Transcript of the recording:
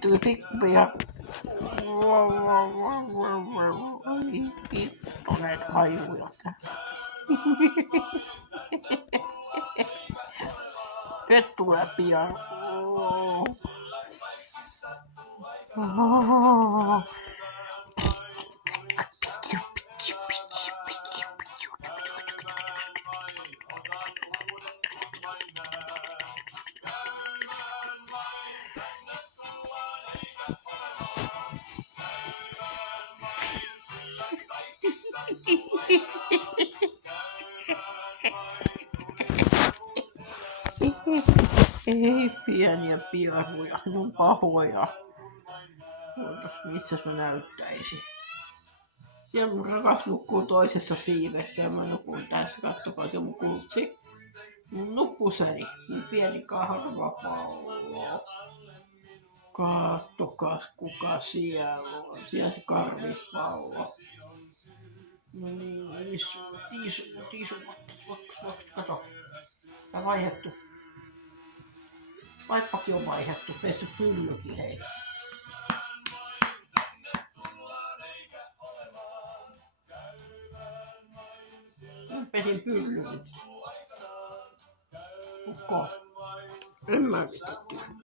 Tuli pikkupiha. Ai vittu näitä hajuja. Nyt tulee pian. Ei pieniä piaruja, ne on pahoja. Missä mä näyttäisin? Ja mun rakas nukkuu toisessa siivessä ja mä nukun tässä. Kattokaa se mun kultsi. Mun nuppusäri, mun pieni karva pallo. Kattokas kuka siellä on. Siellä se karvipallo. No niin, isu. Kato. Tää vaihdettu. Vaippakin on vaihdettu. Pesty pyllykin hei. Mä pesin pyllyn. Ukko. En mä mitään.